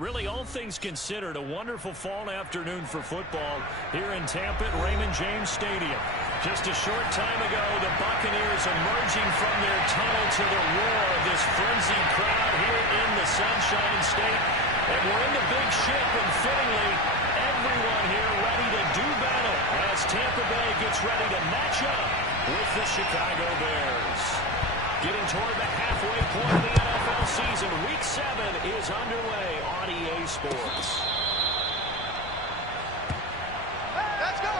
Really, all things considered, a wonderful fall afternoon for football here in Tampa at Raymond James Stadium. Just a short time ago, the Buccaneers emerging from their tunnel to the roar of this frenzied crowd here in the Sunshine State. And we're in the big ship, and fittingly, everyone here ready to do battle as Tampa Bay gets ready to match up with the Chicago Bears. Getting toward the halfway point of the NFL season, Week 7 is underway on EA Sports. Let's go!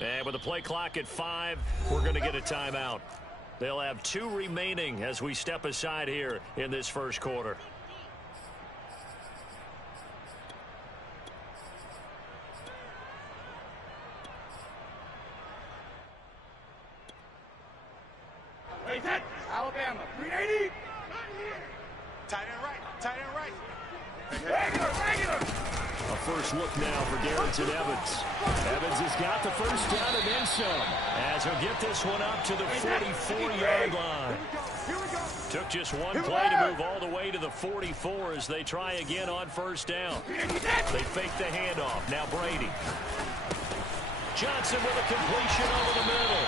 And with the play clock at 5, we're going to get a timeout. They'll have 2 remaining as we step aside here in this first quarter. Alabama, 380. Tight end right, tight end right. Regular. A first look now for Darrington Evans. Evans has got the first down and then some, as he'll get this one up to the 44-yard line. Took just one play to move all the way to the 44 as they try again on first down. They fake the handoff. Now Brady. Johnson with a completion over the middle.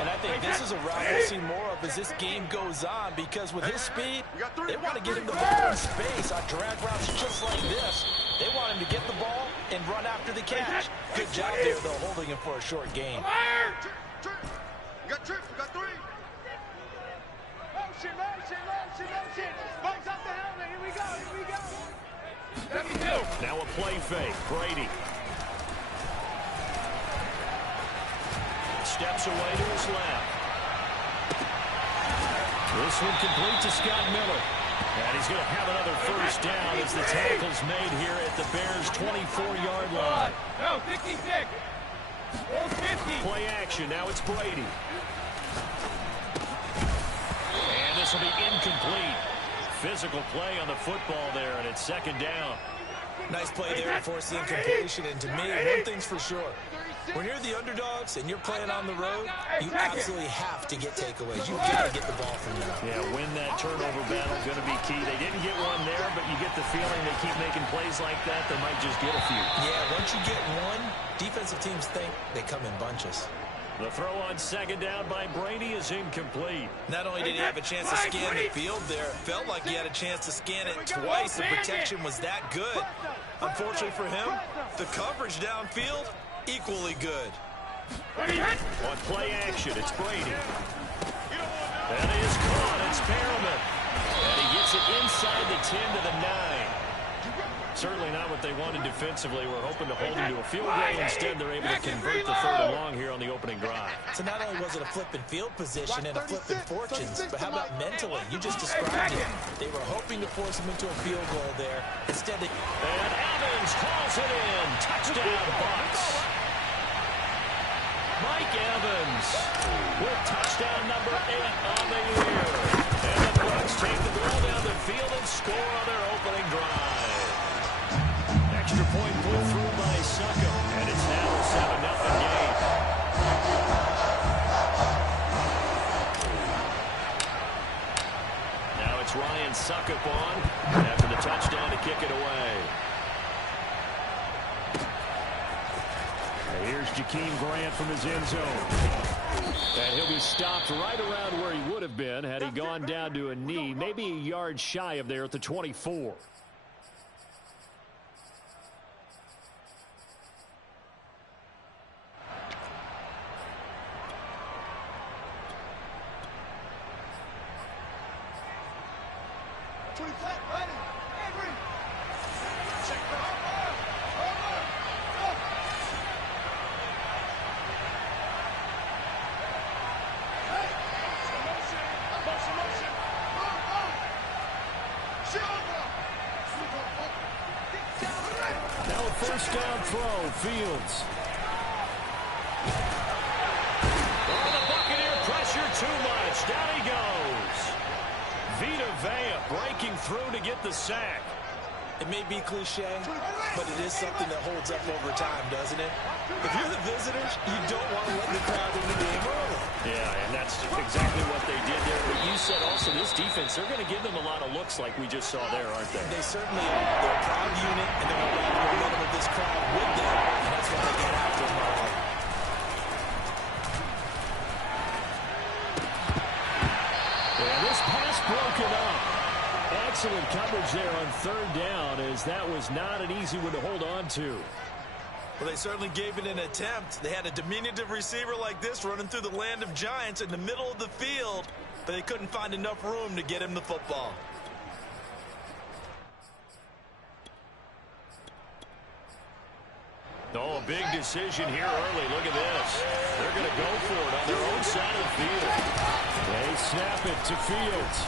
And I think this is a route we'll see more of as this game goes on, because with his speed, they want to get him the ball in space on drag routes just like this. They want him to get the ball and run after the catch. Good job there, though, holding him for a short gain. We got 3. Motion. Spikes up the helmet. Here we go. Now a play fake. Brady. Steps away to his left. This one complete to Scott Miller. And he's going to have another first down as the tackle's made here at the Bears' 24-yard line. No, 56. 50. Play action. Now it's Brady. And this will be incomplete. Physical play on the football there, and it's second down. Nice play there to force the incompletion. And to me, one thing's for sure. When you're the underdogs and you're playing on the road, you absolutely have to get takeaways. You've got to get the ball from them. Yeah, win that turnover battle going to be key. They didn't get one there, but you get the feeling they keep making plays like that, they might just get a few. Yeah, once you get one, defensive teams think they come in bunches. The throw on second down by Brady is incomplete. Not only did he have a chance to scan the field there, it felt like he had a chance to scan it twice. The protection was that good. Unfortunately for him, the coverage downfield, equally good. On play action, it's Brady. And he is caught. It's Perriman. And he gets it inside the 10 to the 9. Certainly not what they wanted defensively. We're hoping to hold them to a field goal. Instead, they're able to convert the 3rd and long here on the opening drive. So not only was it a flipping field position and a flipping fortunes, but how about mentally? You just described it. They were hoping to force him into a field goal there. Instead, they... And Evans calls it in. Touchdown, Bucks. Mike Evans with touchdown number 8 on the year. And the Bucks take the ball down the field and score on their opening drive. Extra point pulled through by Succop, and it's now a 7-0 game. Now it's Ryan Succop on after the touchdown to kick it away. And here's Jakeem Grant from his end zone. And he'll be stopped right around where he would have been had he gone down to a knee, maybe a yard shy of there at the 24. First down throw, Fields. Oh, the Buccaneer pressure too much. Down he goes. Vita Vea breaking through to get the sack. It may be cliche, but it is something that holds up over time, doesn't it? If you're the visitors, you don't want to let the crowd in the game early. Yeah, and that's exactly what they did there. But you said also this defense, they're going to give them a lot of looks like we just saw there, aren't they? They certainly are. They're a proud unit, and they're going to have the momentum of this crowd with them, and that's why they get after them early. Yeah, this pass broken up. Excellent coverage there on 3rd down, as that was not an easy one to hold on to. Well, they certainly gave it an attempt. They had a diminutive receiver like this running through the land of giants in the middle of the field, but they couldn't find enough room to get him the football. Oh, a big decision here early. Look at this. They're going to go for it on their own side of the field. They snap it to Fields.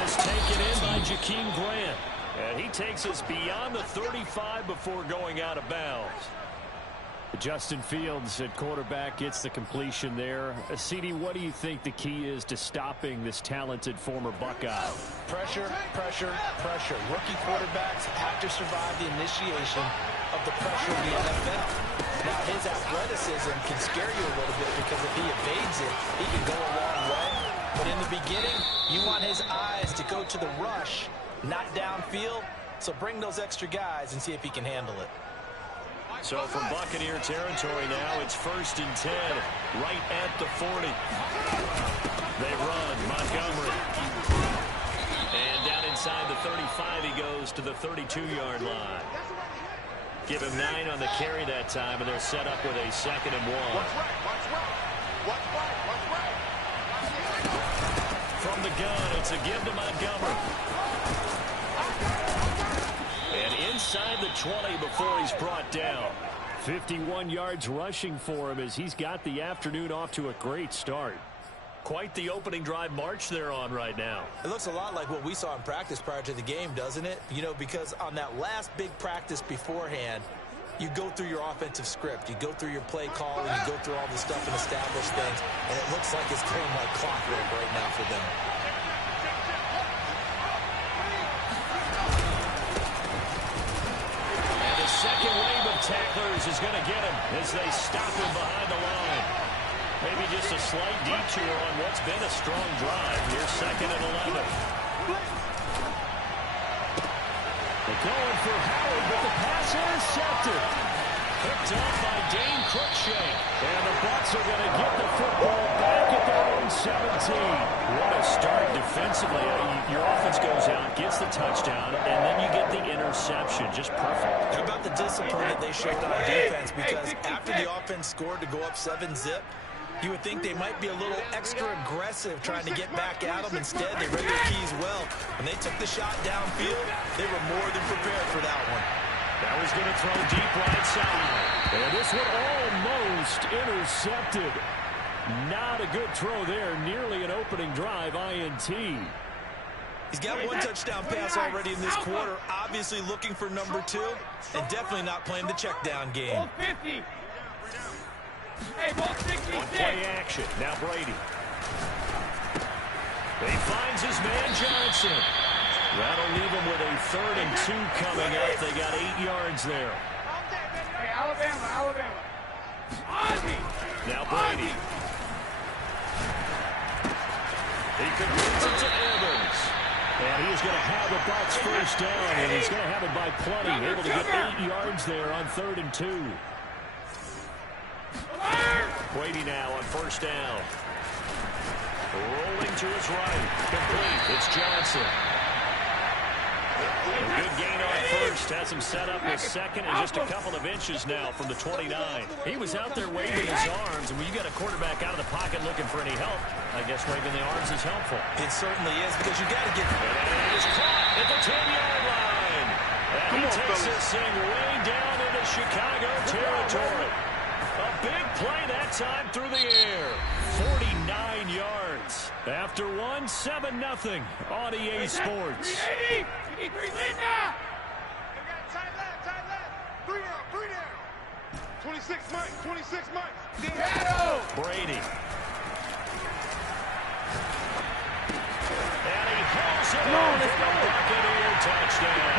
This taken in by Jakeem Grant. And he takes us beyond the 35 before going out of bounds. Justin Fields at quarterback gets the completion there. CD, what do you think the key is to stopping this talented former Buckeye? Pressure, pressure, pressure. Rookie quarterbacks have to survive the initiation of the pressure of the NFL. Now, his athleticism can scare you a little bit because if he evades it, he can go a long way. But in the beginning, you want his eyes to go to the rush, not downfield. So bring those extra guys and see if he can handle it. So from Buccaneer territory now, it's 1st and 10, right at the 40. They run, Montgomery. And down inside the 35, he goes to the 32-yard line. Give him 9 on the carry that time, and they're set up with a 2nd and 1. What's right? What's right? What's right? What's right? From the gun, it's a give to Montgomery. And inside the 20 before he's brought down. 51 yards rushing for him as he's got the afternoon off to a great start. Quite the opening drive march they're on right now. It looks a lot like what we saw in practice prior to the game, doesn't it? You know, because on that last big practice beforehand, you go through your offensive script, you go through your play call, and you go through all this stuff and establish things, and it looks like it's going like clockwork right now for them. And the second wave of tacklers is going to get him as they stop him behind the line. Maybe just a slight detour on what's been a strong drive. Here's 2nd and 11. They're going for Howard, but the pass intercepted. Picked off by Dane Cruikshank. And the Bucs are going to get the football back at their own 17. What a start defensively. Your offense goes out, gets the touchdown, and then you get the interception. Just perfect. How about the discipline that they showed on defense? Because after the offense scored to go up 7-zip, You would think they might be a little extra aggressive trying to get back at them. Instead, they read their keys well. When they took the shot downfield, they were more than prepared for that one. That was going to throw deep right side. And this one almost intercepted. Not a good throw there. Nearly an opening drive INT. He's got one touchdown pass already in this quarter. Obviously looking for number 2. And definitely not playing the check down game. Ball 50. Hey, ball 66. One play action. Now Brady. He finds his man Johnson. That'll leave him with a 3rd and 2 coming up. They got 8 yards there. Hey, Alabama. Ozzie. Now Brady. He converts it to Evans. And he's going to have a Bucs first down, and he's going to have it by plenty. Able to get 8 yards there on 3rd and 2. Brady now on first down. Rolling to his right. Complete. It's Johnson. A good gain on first. Has him set up with 2nd and just a couple of inches now from the 29. He was out there waving his arms, and when you got a quarterback out of the pocket looking for any help, I guess waving the arms is helpful. It certainly is, because you got to get... And it is caught at the 10-yard line. And he takes this thing way down into Chicago territory. A big play that time through the air. 49 yards. After one, 7-0 on EA Sports. 3 down. 26 months. Brady. And he hauls it in for the Buccaneer touchdown.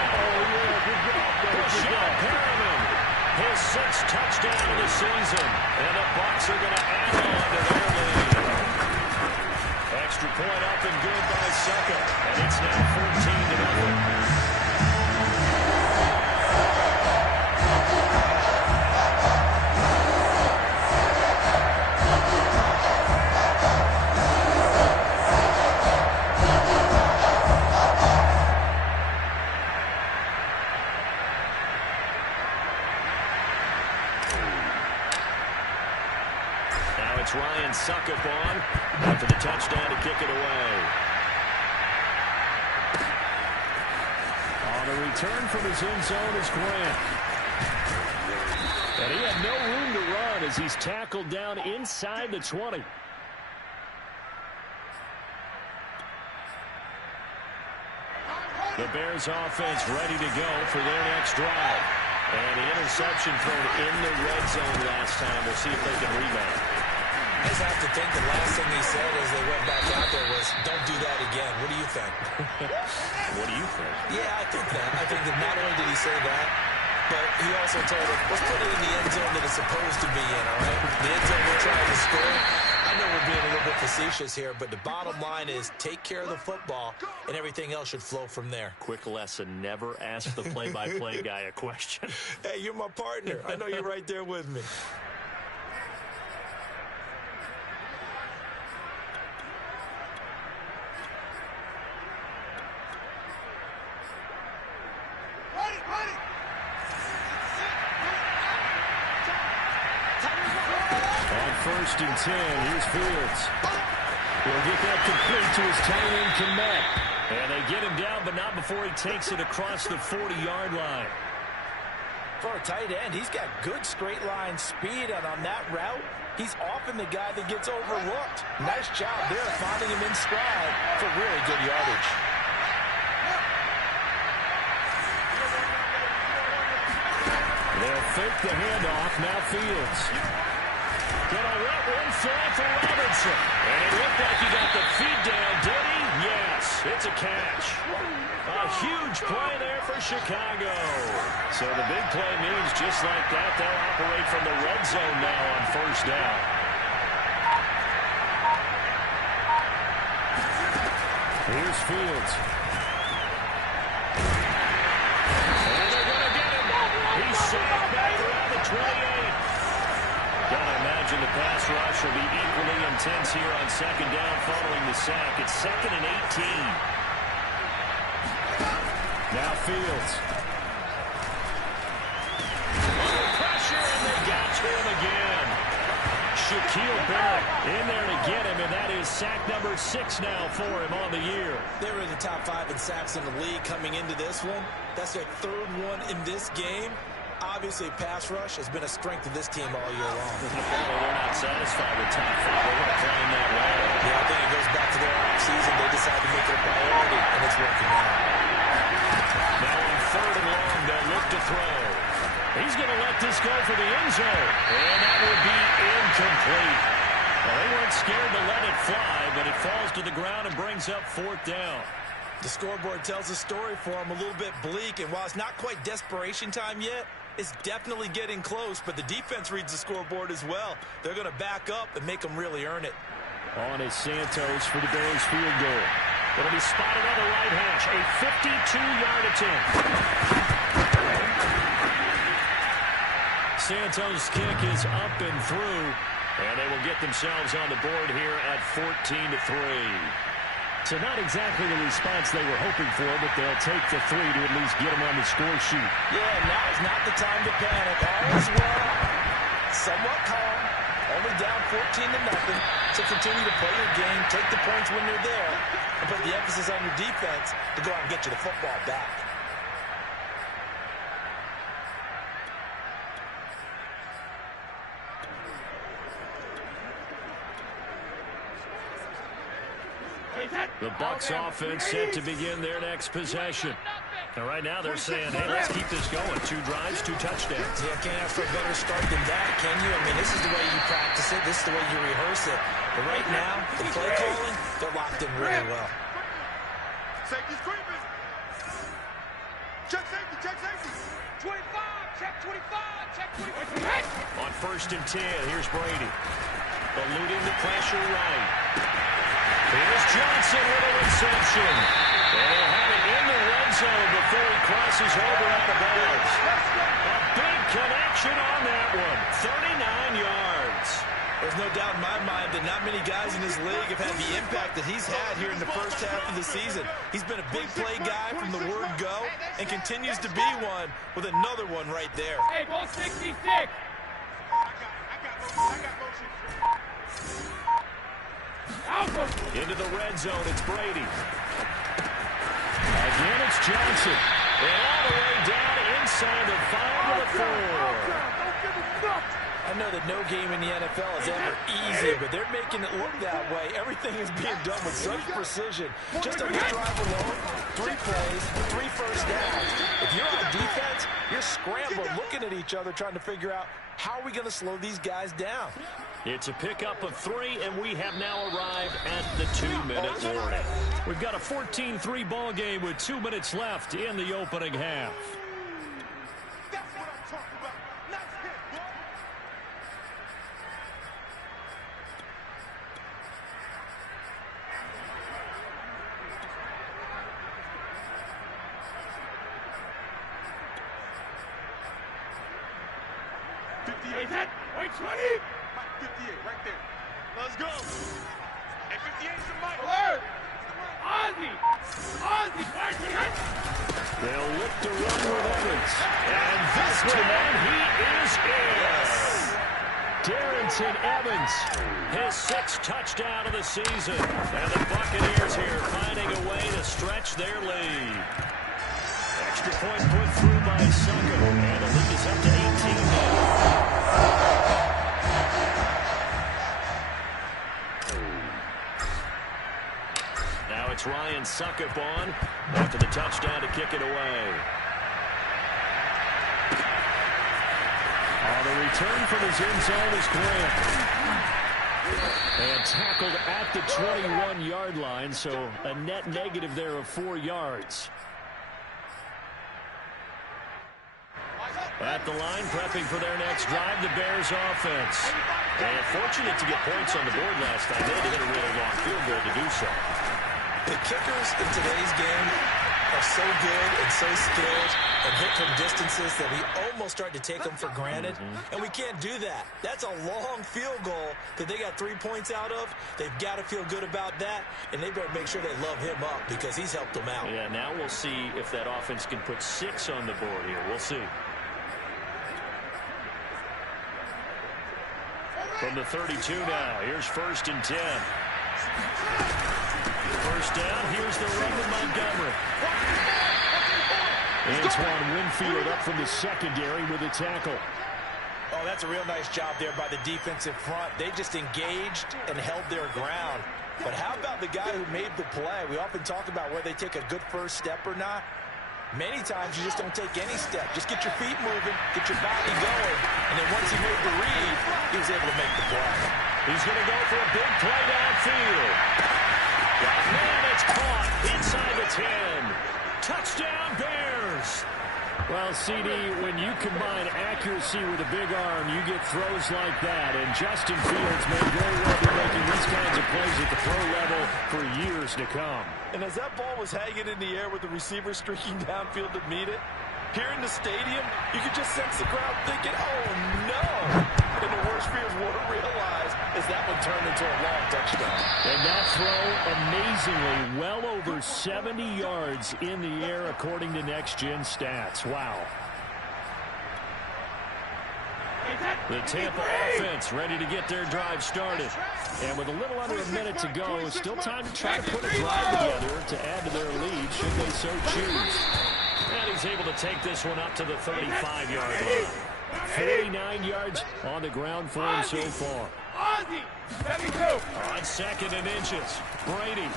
Rashad Perriman, his 6th touchdown of the season. And the Bucs are going to add on to their lead. Extra point up and good by Succa. And it's now 14-0. Ryan Suckup on after the touchdown to kick it away. On the return from his end zone is Grant. And he had no room to run as he's tackled down inside the 20. The Bears offense ready to go for their next drive. And the interception thrown in the red zone last time. We'll see if they can rebound. I just have to think the last thing he said as they went back out there was, don't do that again. What do you think? What do you think? Yeah, I think that. I think that not only did he say that, but he also told him, let's put it in the end zone that it's supposed to be in, all right? The end zone we're trying to score. I know we're being a little bit facetious here, but the bottom line is take care of the football, and everything else should flow from there. Quick lesson, never ask the play-by-play guy a question. Hey, you're my partner. I know you're right there with me. First and 10, here's Fields. He'll get that complete to his tight end, Kmet. And they get him down, but not before he takes it across the 40-yard line. For a tight end, he's got good straight line speed, and on that route, he's often the guy that gets overlooked. Nice job there, finding him in stride for really good yardage. They'll fake the handoff, now Fields. Gonna let one fly for Robinson. And it looked like he got the feed down, did he? Yes, it's a catch. A huge play there for Chicago. So the big play means just like that, they'll operate from the red zone now on first down. Here's Fields. And they're going to get him. He's sacked back around the 28. Gotta imagine the pass rush will be equally intense here on second down following the sack. It's 2nd and 18. Now Fields. Under pressure, and they got to him again. Shaquille Barrett in there to get him, and that is sack number 6 now for him on the year. They were in the top 5 in sacks in the league coming into this one. That's their 3rd one in this game. Obviously, pass rush has been a strength of this team all year long. Apparently, they're not satisfied with top 5. They're going to climb that ladder. Yeah, I think it goes back to their offseason. They decided to make it a priority, and it's working out. Now on 3rd and long, they'll look to throw. He's going to let this go for the end zone. And that will be incomplete. Well, they weren't scared to let it fly, but it falls to the ground and brings up 4th down. The scoreboard tells a story for them, a little bit bleak, and while it's not quite desperation time yet, it's definitely getting close, but the defense reads the scoreboard as well. They're going to back up and make them really earn it. On is Santos for the Bears field goal. It'll be spotted on the right hash, a 52-yard attempt. Santos' kick is up and through, and they will get themselves on the board here at 14-3. So not exactly the response they were hoping for, but they'll take the 3 to at least get them on the score sheet. Yeah, now is not the time to panic. All is well, somewhat calm, only down 14-0. So continue to play your game, take the points when they're there, and put the emphasis on your defense to go out and get you the football back. The Bucs offense set to begin their next possession. And right now they're saying, hey, let's keep this going. 2 drives, 2 touchdowns. Yeah, can't ask for a better start than that, can you? I mean, this is the way you practice it. This is the way you rehearse it. But right now, the play calling, they're locked in really well. Safety's creeping. Check safety, check safety. 25, check 25, check 25. On 1st and 10, here's Brady. Eluding the pressure right. Here's Johnson with a reception. And he'll have it in the red zone before he crosses over out of bounds. A big connection on that one. 39 yards. There's no doubt in my mind that not many guys in this league have had the impact that he's had here in the first half of the season. He's been a big play guy from the word go and continues to be one with another one right there. Hey, ball 66. I got motion. Into the red zone, it's Brady. Again, it's Johnson. And all the way down inside the 5 to the 4. I know that no game in the NFL is ever easy, but they're making it look that way. Everything is being done with such precision. Just on this drive alone, 3 plays, 3 first downs. If you're on defense, you're scrambling, looking at each other, trying to figure out how are we going to slow these guys down. It's a pickup of 3, and we have now arrived at the 2-minute warning. We've got a 14-3 ball game with 2 minutes left in the opening half. That's what I'm talking about. Nice hit, boy. Wait, 20. 58, right there. Let's go. Hey, 58's the mic. Alert. Ozzy. They'll look to run with Evans. And this time he is in. Darrington Evans, his 6th touchdown of the season. And the Buccaneers here finding a way to stretch their lead. Extra point put through by Sucker. And the lead is up to 18 now. Now it's Ryan Suckup on after the touchdown to kick it away. The return from his end zone is Grant. And tackled at the 21-yard line, so a net negative there of 4 yards. At the line, prepping for their next drive, the Bears offense. And fortunate to get points on the board last time. They had to hit a really long field goal to do so. The kickers in today's game are so good and so skilled and hit from distances that we almost start to take them for granted. And we can't do that. That's a long field goal that they got 3 points out of. They've got to feel good about that, and they better make sure they love him up because he's helped them out. Yeah, now we'll see if that offense can put 6 on the board here. We'll see. From the 32 now, here's 1st and 10. First down, here's the run to Montgomery. Antoine Winfield up from the secondary with a tackle. Oh, that's a real nice job there by the defensive front. They just engaged and held their ground. But how about the guy who made the play? We often talk about whether they take a good first step or not. Many times you just don't take any step. Just get your feet moving, get your body going, and then once he made the read, he was able to make the play. He's going to go for a big play downfield. Man, it's caught inside the 10. Touchdown, Bears. Well, CD, when you combine accuracy with a big arm, you get throws like that. And Justin Fields may very well be making these kinds of plays at the pro level for years to come. And as that ball was hanging in the air with the receiver streaking downfield to meet it, here in the stadium, you could just sense the crowd thinking, oh, no. And the worst fears were realized as that one turned into a long touchdown. And that throw, amazingly, well over 70 yards in the air, according to Next Gen Stats. Wow. The Tampa offense ready to get their drive started. And with a little under a minute to go, still time to try to put a drive together to add to their lead, should they so choose. And he's able to take this one up to the 35-yard line. 49 yards on the ground for him so far. On 2nd and inches, Brady.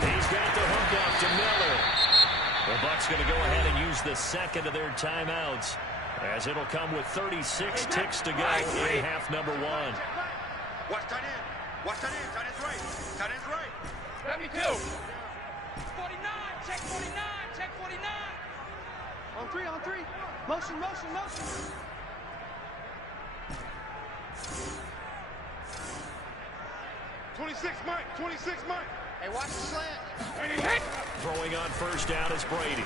He's got the hook off to Miller. The Bucs going to go ahead and use the second of their timeouts, as it'll come with 36 ticks to go in half number 1. Watch tight end. Watch tight end. Tight end's right. Tight end's right. 72. 49. Check 49. Check 49. On three. Motion. 26, Mike. 26, Mike. Hey, watch the slant. Throwing on first down is Brady.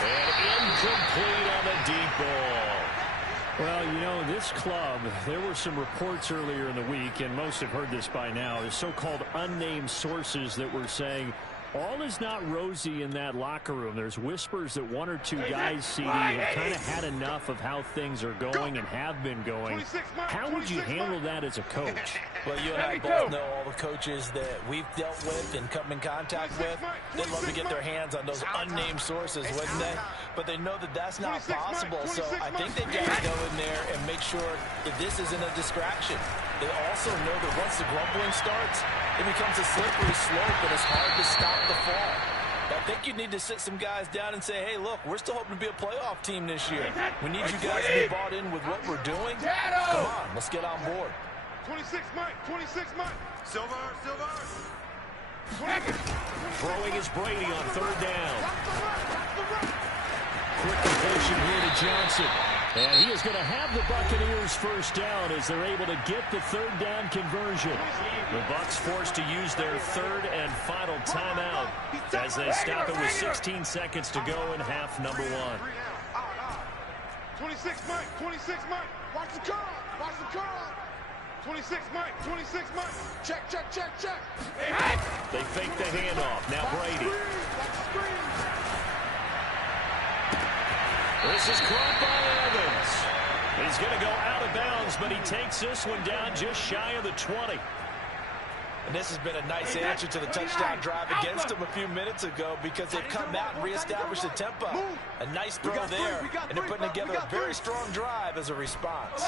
And incomplete on the deep ball. Well, you know, this club, there were some reports earlier in the week, and most have heard this by now, the so-called unnamed sources that were saying all is not rosy in that locker room. There's whispers that 1 or 2 guys, CD, have kind of had enough of how things are going and have been going. How would you handle that as a coach? Well, you and I both know all the coaches that we've dealt with and come in contact with. They'd love to get their hands on those unnamed sources, wouldn't they? But they know that that's not possible, so I think they've got to go in there and make sure that this isn't a distraction. They also know that once the grumbling starts, it becomes a slippery slope, and it's hard to stop the fall. I think you need to sit some guys down and say, hey, look, we're still hoping to be a playoff team this year. We need you guys to be bought in with what we're doing. Come on, let's get on board. 26, Mike. 26, Mike. Silver. Throwing is Brady on 3rd down. Quick completion here to Johnson. And he is going to have the Buccaneers first down as they're able to get the 3rd down conversion. The Bucs forced to use their 3rd and final timeout as they stop it with 16 seconds to go in half number 1. 26, Mike. 26, Mike. Watch the curl. 26, Mike. 26, Mike. Check. They fake the handoff. Now Brady. This is caught by Evans. He's going to go out of bounds, but he takes this one down just shy of the 20. And this has been a nice answer to the touchdown drive against them a few minutes ago because they've come out and reestablished the tempo. A nice throw there, and they're putting together a very strong drive as a response.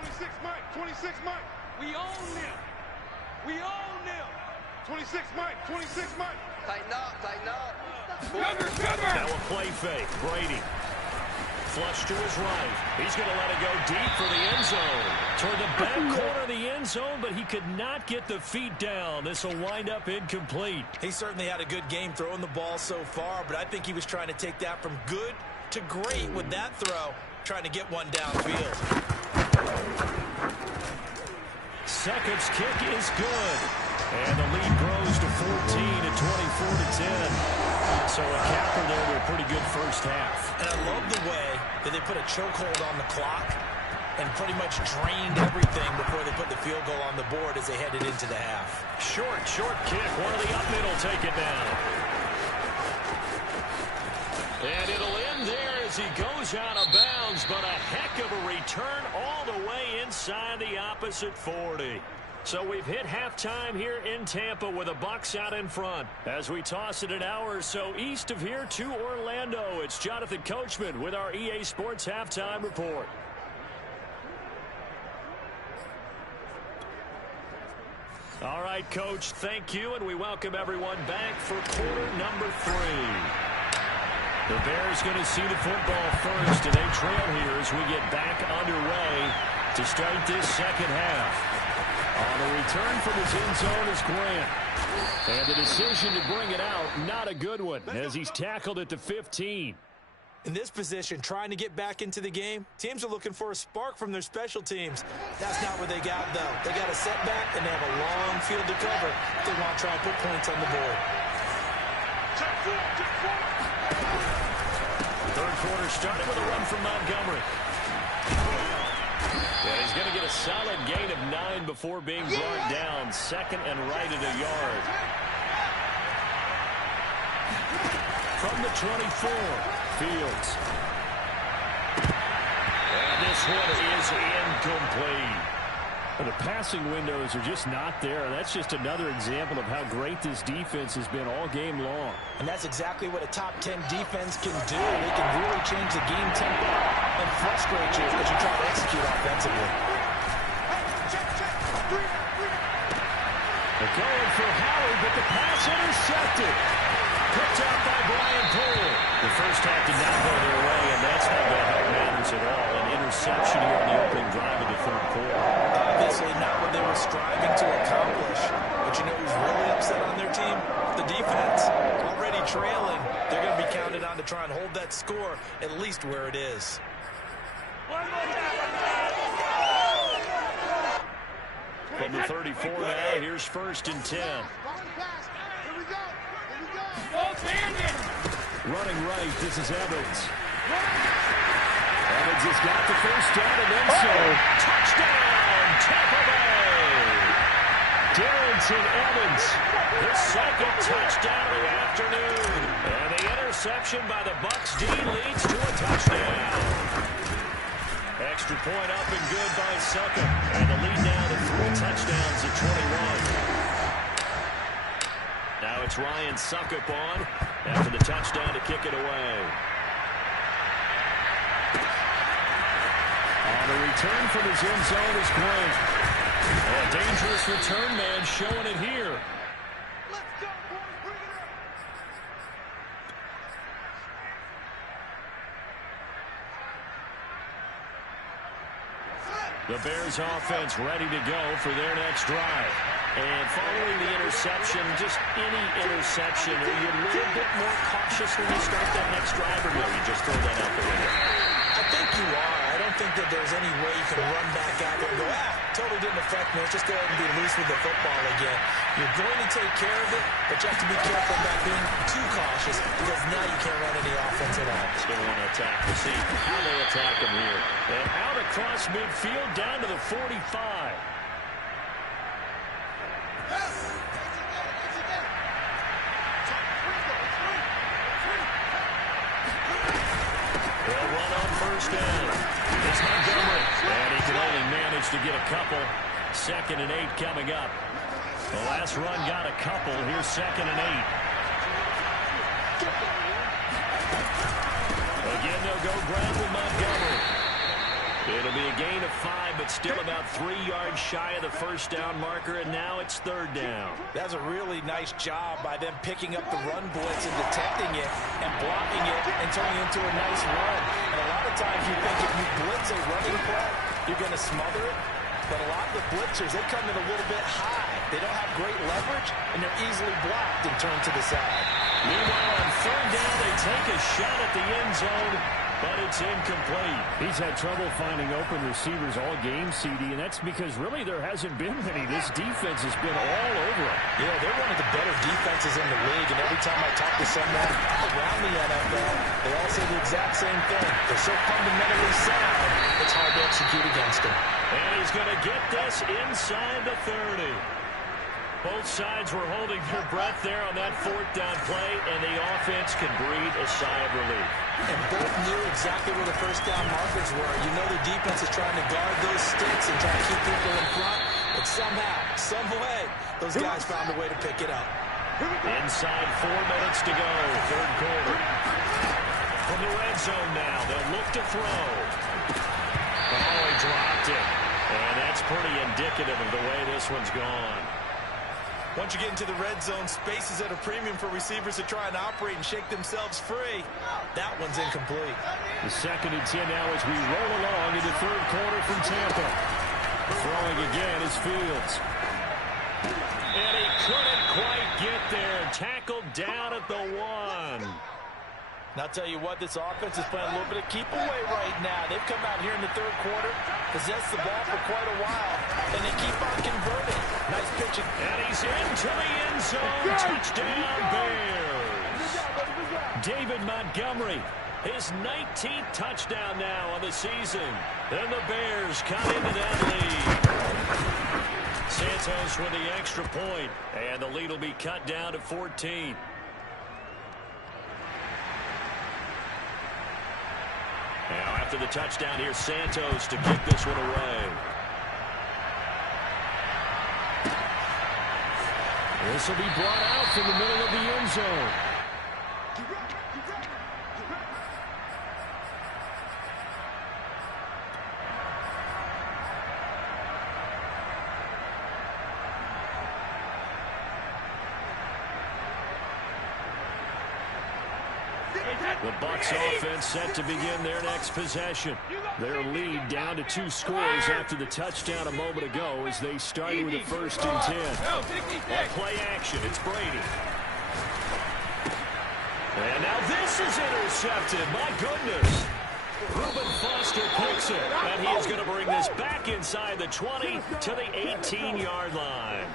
26, Mike. 26, Mike. We own them. 26, Mike. 26, Mike. Tighten up. Now a play fake. Brady. Flush to his right. He's going to let it go deep for the end zone. Toward the back corner of the end zone, but he could not get the feet down. This will wind up incomplete. He certainly had a good game throwing the ball so far, but I think he was trying to take that from good to great with that throw, trying to get one downfield. Seconds kick is good. And the lead grows to 14 at 24-10. So a capper there to a pretty good first half. And I love the way that they put a chokehold on the clock and pretty much drained everything before they put the field goal on the board as they headed into the half. Short kick. One of the up middle take it down. And it'll end there as he goes out of return all the way inside the opposite 40. So we've hit halftime here in Tampa with the Bucs out in front. As we toss it an hour or so east of here to Orlando, it's Jonathan Coachman with our EA Sports Halftime Report. All right, Coach, thank you, and we welcome everyone back for quarter number 3. The Bears going to see the football first, and they trail here as we get back underway to start this second half. On the return from his end zone is Grant. And the decision to bring it out, not a good one, as he's tackled at the 15. In this position, trying to get back into the game, teams are looking for a spark from their special teams. That's not what they got, though. They got a setback, and they have a long field to cover if they want to try and put points on the board. Third quarter started with a run from Montgomery. And he's going to get a solid gain of 9 before being brought down. Second and right at a yard. From the 24, Fields. And this one is incomplete. The passing windows are just not there. That's just another example of how great this defense has been all game long. And that's exactly what a top 10 defense can do. They can really change the game tempo and frustrate you as you try to execute offensively. They're going for Howard, but the pass intercepted. Picked out by Brian Poole. The first half did not go their way, and that's not going to help matters at all. An interception here in the opening drive of the third quarter. Obviously not what they were striving to accomplish. But you know who's really upset on their team? The defense. Already trailing. They're going to be counted on to try and hold that score at least where it is. From the 34 now, here's first and 10. Running right, this is Evans. Evans has got the first down and then so. Touchdown, Tampa Bay! Darrington Evans, his second touchdown of the afternoon. And the interception by the Bucs D leads to a touchdown. Extra point up and good by Succop. And the lead now to 3 touchdowns at 21. Now it's Ryan Succop on after the touchdown to kick it away. On the return from his end zone is Grant. A dangerous return man showing it here. Let's go, boys. Bring it up. The Bears offense ready to go for their next drive. And following the interception, just any interception, are you a little bit more cautious when you start that next drive, or will you just throw that out the window? I think you are. I don't think that there's any way you can run back out there and go, totally didn't affect me. Let's just go ahead and be loose with the football again. You're going to take care of it, but you have to be careful about being too cautious because now you can't run any offense at all. Still want to attack. We'll see how they attack him here. And out across midfield down to the 45. They'll run on first down. It's Montgomery. And he can only manage to get a couple. 2nd and 8 coming up. The last run got a couple. Here's 2nd and 8. Again, they'll go ground with Montgomery. It'll be a gain of 5, but still about 3 yards shy of the first down marker, and now it's 3rd down. That's a really nice job by them picking up the run blitz and detecting it and blocking it and turning it into a nice run. And a lot of times you think if you blitz a running play, you're going to smother it. But a lot of the blitzers, they come in a little bit high. They don't have great leverage, and they're easily blocked and turned to the side. Meanwhile, on 3rd down, they take a shot at the end zone, but it's incomplete. He's had trouble finding open receivers all game, CD, and that's because really there hasn't been many. This defense has been all over it. Yeah, they're one of the better defenses in the league, and every time I talk to someone around the NFL, they all say the exact same thing. They're so fundamentally sound, it's hard to execute against them. And he's going to get this inside the 30. Both sides were holding their breath there on that fourth down play, and the offense can breathe a sigh of relief. And both knew exactly where the first down markers were. You know the defense is trying to guard those sticks and try to keep people in front, but somehow, some way, those guys found a way to pick it up. Inside 4 minutes to go, third quarter. From the red zone now, they'll look to throw. Oh, he dropped it. And that's pretty indicative of the way this one's gone. Once you get into the red zone, space is at a premium for receivers to try and operate and shake themselves free. That one's incomplete. The 2nd and 10 now as we roll along in the third quarter from Tampa. Throwing again is Fields. And he couldn't quite get there. Tackled down at the 1. And I'll tell you what, this offense is playing a little bit of keep away right now. They've come out here in the third quarter, possessed the ball for quite a while, and they keep on converting. Nice pitching. And he's into the end zone. Touchdown, Bears. David Montgomery, his 19th touchdown now on the season. And the Bears cut into that lead. Santos with the extra point, and the lead will be cut down to 14. Now after the touchdown, here's Santos to kick this one away. This will be brought out from the middle of the end zone. The Bucs offense set to begin their next possession. Their lead down to 2 scores after the touchdown a moment ago as they started with a 1st and 10. On play action, it's Brady. And now this is intercepted. My goodness. Reuben Foster picks it, and he is going to bring this back inside the 20 to the 18-yard line.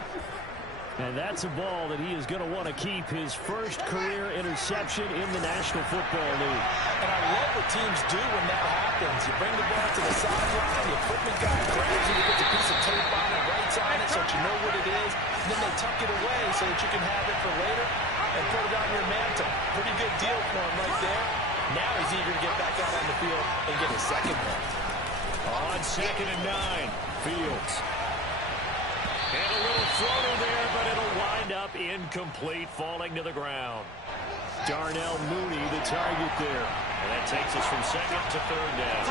And that's a ball that he is going to want to keep, his first career interception in the National Football League. And I love what teams do when that happens. You bring the ball to the sideline, the equipment guy grabs it, he puts a piece of tape on it, writes on it so that you know what it is, and then they tuck it away so that you can have it for later and put it on your mantle. Pretty good deal for him right there. Now he's eager to get back out on the field and get his second one. On 2nd and 9, Fields. And a little floater there, but it'll wind up incomplete, falling to the ground. Darnell Mooney, the target there. And that takes us from 2nd to 3rd down.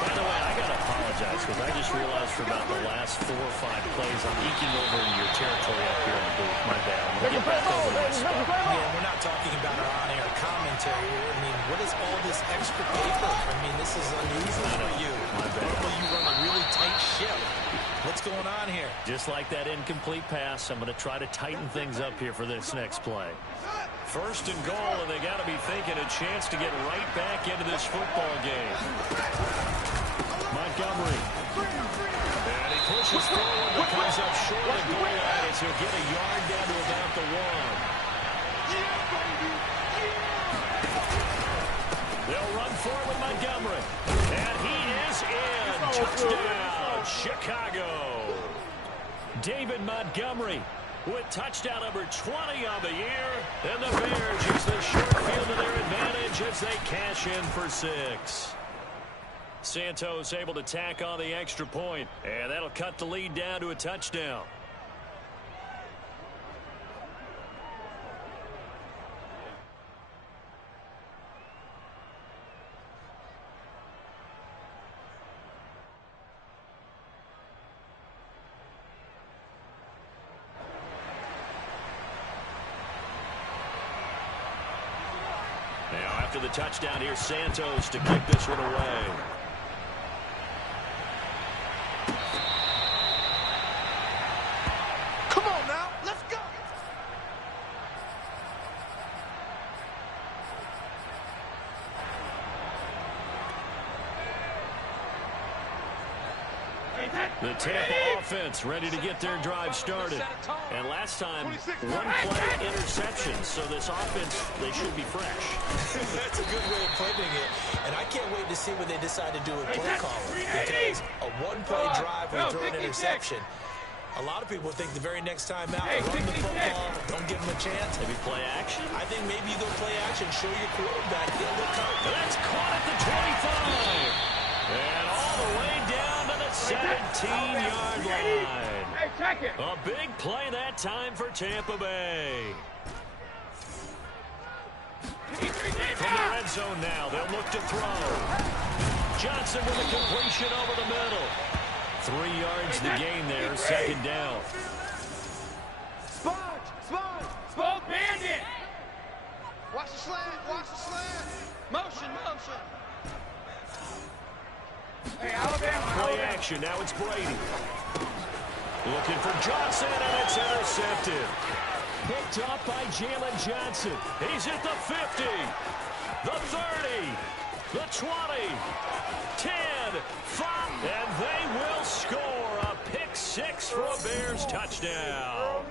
By the way, I got to apologize because I just realized for about the last 4 or 5 plays I'm eking over in your territory up here in the booth. My bad. I'm going to get back over to my spot. Yeah, we're not talking about our on-air commentary here. I mean, what is all this extra paper? I mean, this is unusual for you. My bad. Normally you run a really tight ship. What's going on here? Just like that incomplete pass, I'm going to try to tighten things up here for this next play. 1st and goal, and they got to be thinking a chance to get right back into this football game. Montgomery. And he pushes forward, but comes up short of the goal line as he'll get a yard down to about the 1. They'll run forward with Montgomery. And he is in. Touchdown, Chicago. David Montgomery with touchdown number 20 on the year. And the Bears use the short field to their advantage as they cash in for 6. Santos able to tack on the extra point, and that'll cut the lead down to a touchdown. Now after the touchdown, here's Santos to kick this one away. Come on now, let's go. The Tampa offense ready to get their drive started. And last time, 1 play interception. So this offense, they should be fresh. That's a good way of putting it. And I can't wait to see what they decide to do with play calling. Because a 1-play drive where you throw an interception, A lot of people think the very next time out, run the football, don't give them a chance. Maybe play action? I think maybe you go play action, show your quarterback he'll look comfortable. That's caught at the 25. And all the way down to the 17-yard line. Hey, check it. A big play that time for Tampa Bay. From the red zone now, they'll look to throw. Johnson with a completion over the middle. 3 yards the gain there, second down. Smoke bandit. Watch the slant. Watch the slant. Motion. Hey, Alabama. Play action, now it's Brady. Looking for Johnson, and it's intercepted. Picked up by Jalen Johnson. He's at the 50, the 30, the 20, 10, 5, and they will score a pick 6 for a Bears touchdown.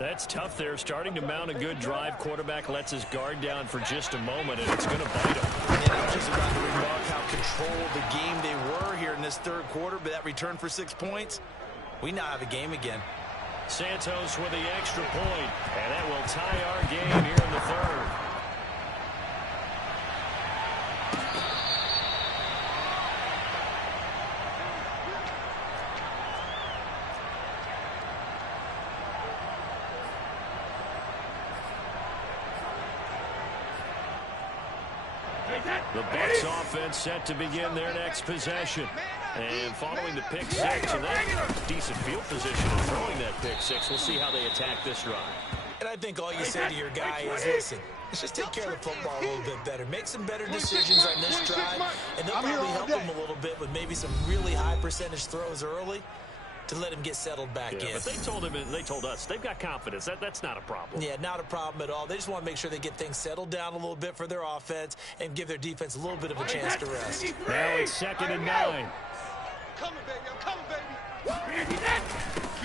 That's tough there, starting to mount a good drive. Quarterback lets his guard down for just a moment, and it's going to bite him. And I was just about to remark how controlled the game they were here in this third quarter, but that return for 6 points, we now have a game again. Santos with the extra point, and that will tie our game here in the third. The Bucs offense set to begin their next possession. And following the pick 6, and that decent field position of throwing that pick 6, we'll see how they attack this drive. And I think all you say to your guy is, listen, let's just take care of the football a little bit better. Make some better decisions on this drive, and they'll probably help him a little bit with maybe some really high percentage throws early to let him get settled back in. But they told us they've got confidence. That's not a problem. Yeah, not a problem at all. They just want to make sure they get things settled down a little bit for their offense and give their defense a little bit of a chance to rest. Now it's 2nd and 9. Coming, baby. I'm coming, baby.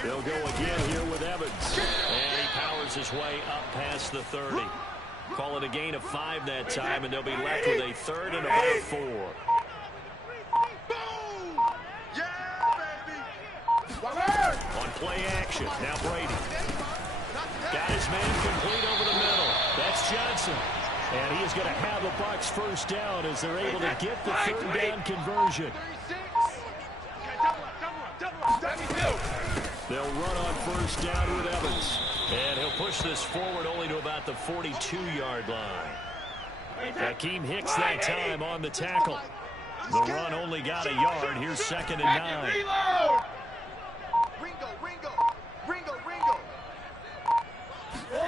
They'll go again here with Evans. And he powers his way up past the 30. Call it a gain of 5 that time, and they'll be left with a 3rd and about 4. Boom! Yeah, baby! On play action, now Brady. Got his man complete over the middle. That's Johnson. And he is going to have the Bucs first down as they're able to get the 3rd down conversion. They'll run on first down with Evans. And he'll push this forward only to about the 42-yard line. Hakeem Hicks that time on the tackle. The run only got a yard. Here's 2nd and 9. Ringo.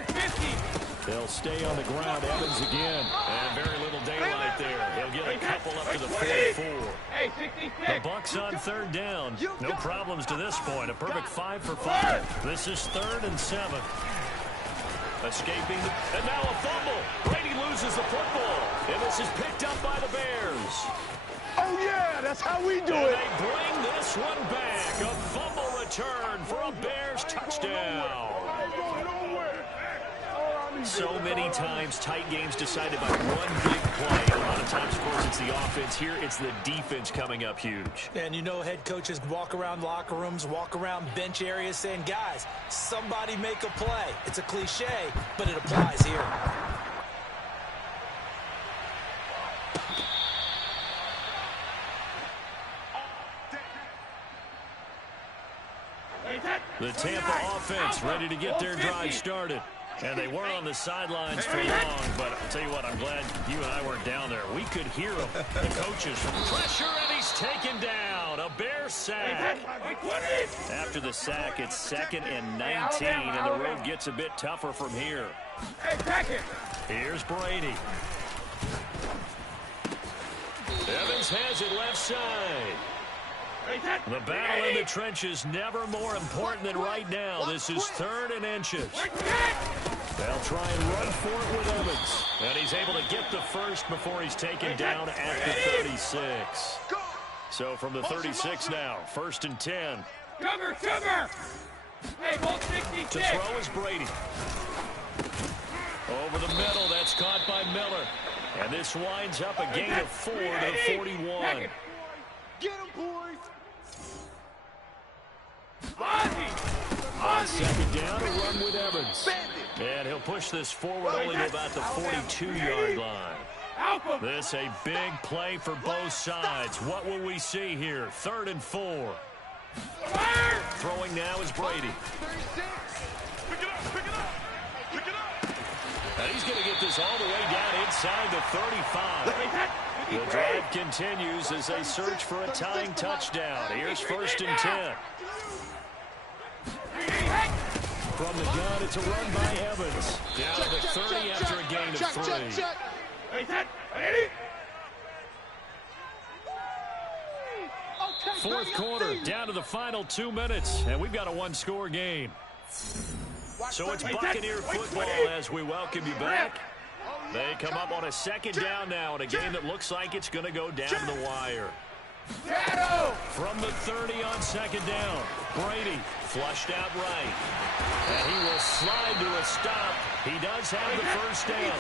50. They'll stay on the ground. Evans again. And very little daylight there. He'll get a couple up to the 44. Hey, 66. The Bucs on 3rd down. No problems to this point. A perfect 5 for 5. This is 3rd and 7. Escaping. And now a fumble. Brady loses the football. And this is picked up by the Bears. Oh, yeah, that's how we do And it. they bring this one back. A fumble return for a Bears touchdown. So many times tight games decided by one big play. A lot of times, of course, it's the offense. Here, it's the defense coming up huge. And you know head coaches walk around locker rooms, walk around bench areas saying, guys, somebody make a play. It's a cliche, but it applies here. The Tampa offense ready to get their drive started. And they weren't on the sidelines for long, but I'll tell you what, I'm glad you and I weren't down there. We could hear them, the coaches, from pressure, and he's taken down. A Bear sack. After the sack, it's 2nd and 19, and the road gets a bit tougher from here. Here's Brady. Evans has it left side. The battle in the trenches never more important than right now. This is 3rd and inches. They'll try and run for it with Evans. And he's able to get the first before he's taken down at the 36. So from the 36 now, 1st and 10. Cover! Hey, ball 66. To throw is Brady. Over the middle, that's caught by Miller. And this winds up a gain of 4 to the 41. Get him, boys. Bozzy. now to run with Evans. And he'll push this forward only to about the 42-yard line. This a big play for both sides. What will we see here? 3rd and 4. Throwing now is Brady. And he's going to get this all the way down inside the 35. The drive continues as they search for a tying touchdown. Here's 1st and 10. From the gun, it's a run by Evans. Down to the 30 after a gain of 3. Fourth quarter, down to the final 2 minutes, and we've got a one-score game. So it's Buccaneer football as we welcome you back. They come up on a 2nd down now in a game that looks like it's going to go down to the wire. From the 30 on 2nd down, Brady flushed out right. And he will slide to a stop. He does have the 1st down.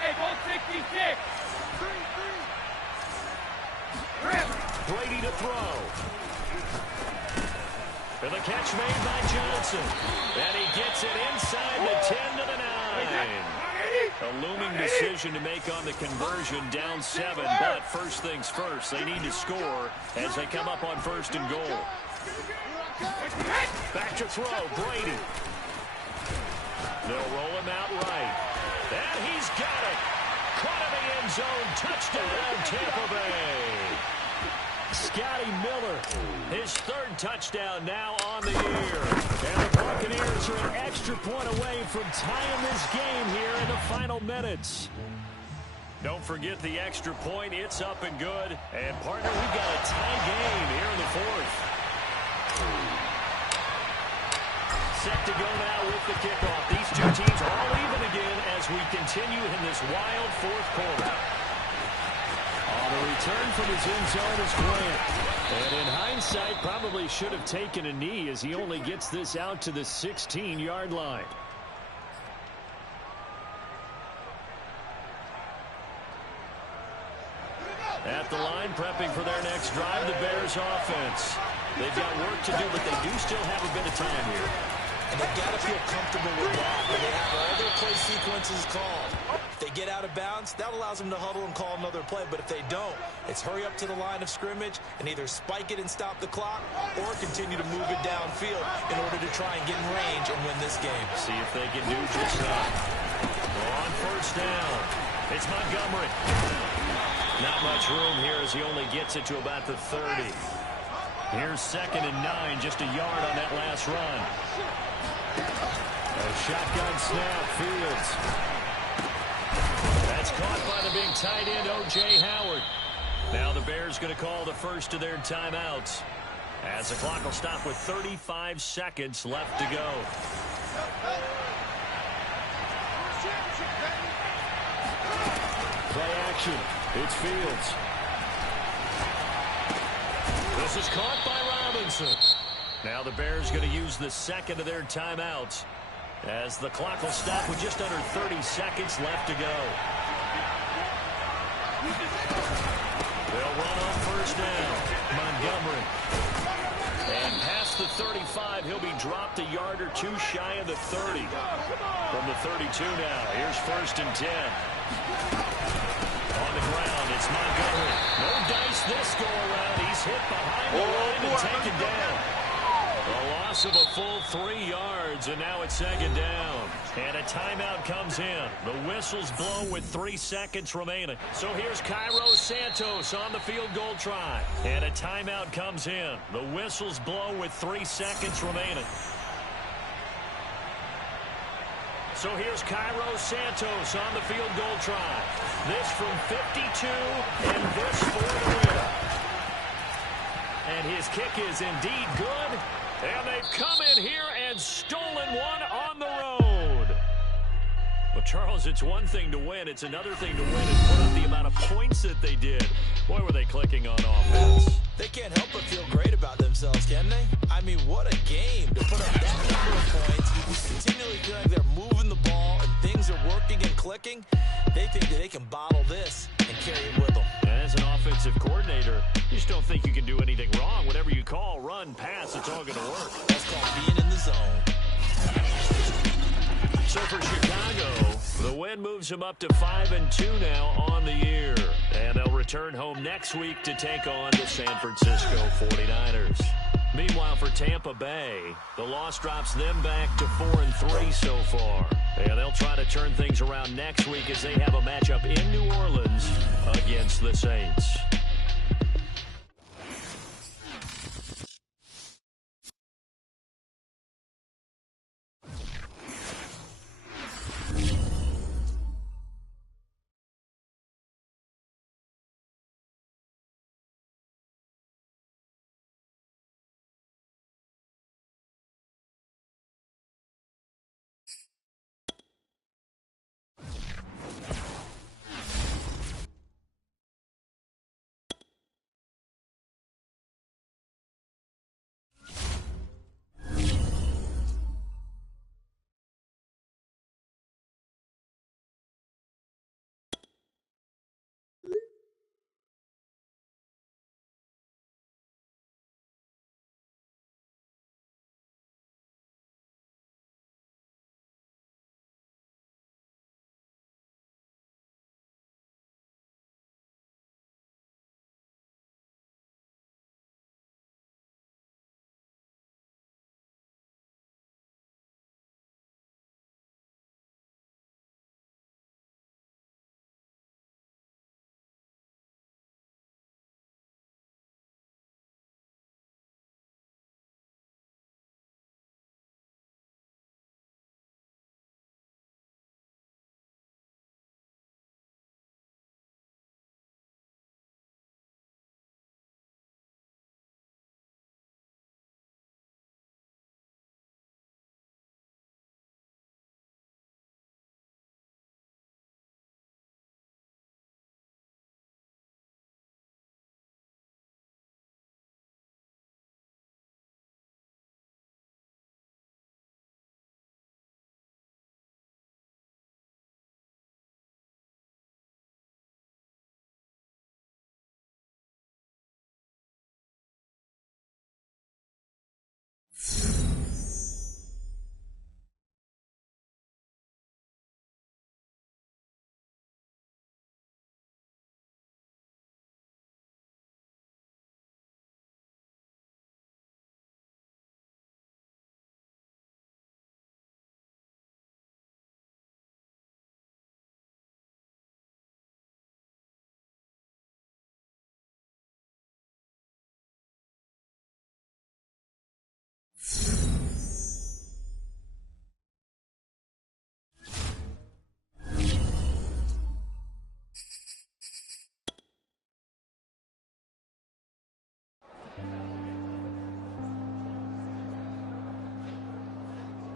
Hey, ball 66. Brady to throw. And the catch made by Johnson. And he gets it inside the 10 to the 9. A looming decision to make on the conversion, down 7. But first things first, they need to score as they come up on 1st and goal. Back to throw, Brady. They'll roll him out right. And he's got it. Caught in the end zone. Touchdown, Tampa Bay. Scotty Miller, his 3rd touchdown now on the year. And the Buccaneers are an extra point away from tying this game here in the final minutes. Don't forget the extra point. It's up and good. And, partner, we've got a tie game here in the 4th. Set to go now with the kickoff. These two teams all even again as we continue in this wild 4th quarter. On the return from his end zone is Grant. And in hindsight, probably should have taken a knee as he only gets this out to the 16-yard line. At the line, prepping for their next drive, the Bears offense. They've got work to do, but they do still have a bit of time here. And they've got to feel comfortable with that when they have all their play sequences called. If they get out of bounds, that allows them to huddle and call another play. But if they don't, it's hurry up to the line of scrimmage and either spike it and stop the clock or continue to move it downfield in order to try and get in range and win this game. See if they can do just that. On 1st down, it's Montgomery. Not much room here as he only gets it to about the 30. Here's 2nd and 9, just a yard on that last run. A shotgun snap, Fields. That's caught by the big tight end, O.J. Howard. Now the Bears going to call the first of their timeouts as the clock will stop with 35 seconds left to go. Play action. It's Fields. This is caught by Robinson. Now the Bears going to use the 2nd of their timeouts as the clock will stop with just under 30 seconds left to go. They'll run on 1st down. Montgomery. And past the 35, he'll be dropped a yard or 2 shy of the 30. From the 32 now, here's 1st and 10. On the ground, it's Montgomery. No dice this go around. He's hit behind the line and taken down. A loss of a full 3 yards, and now it's 2nd down. And a timeout comes in. The whistles blow with 3 seconds remaining. So here's Cairo Santos on the field goal try. And a timeout comes in. The whistles blow with 3 seconds remaining. So here's Cairo Santos on the field goal try. This from 52, and this for the win. And his kick is indeed good. And they've come in here and stolen one on the road. Well, Charles, it's one thing to win. It's another thing to win and put up the amount of points that they did. Boy, were they clicking on offense. They can't help but feel great about themselves, can they? I mean, what a game to put up that number of points. Continually feel like they're moving the ball and things are working and clicking. They think that they can bottle this and carry it with them. And as an offensive coordinator, you just don't think you can do anything wrong. Whatever you call, run, pass, it's all going to work. That's called being in the zone. So for Chicago, the win moves them up to 5-2 now on the year. And they'll return home next week to take on the San Francisco 49ers. Meanwhile, for Tampa Bay, the loss drops them back to 4-3 so far. And they'll try to turn things around next week as they have a matchup in New Orleans against the Saints.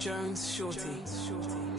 Jones Shorty.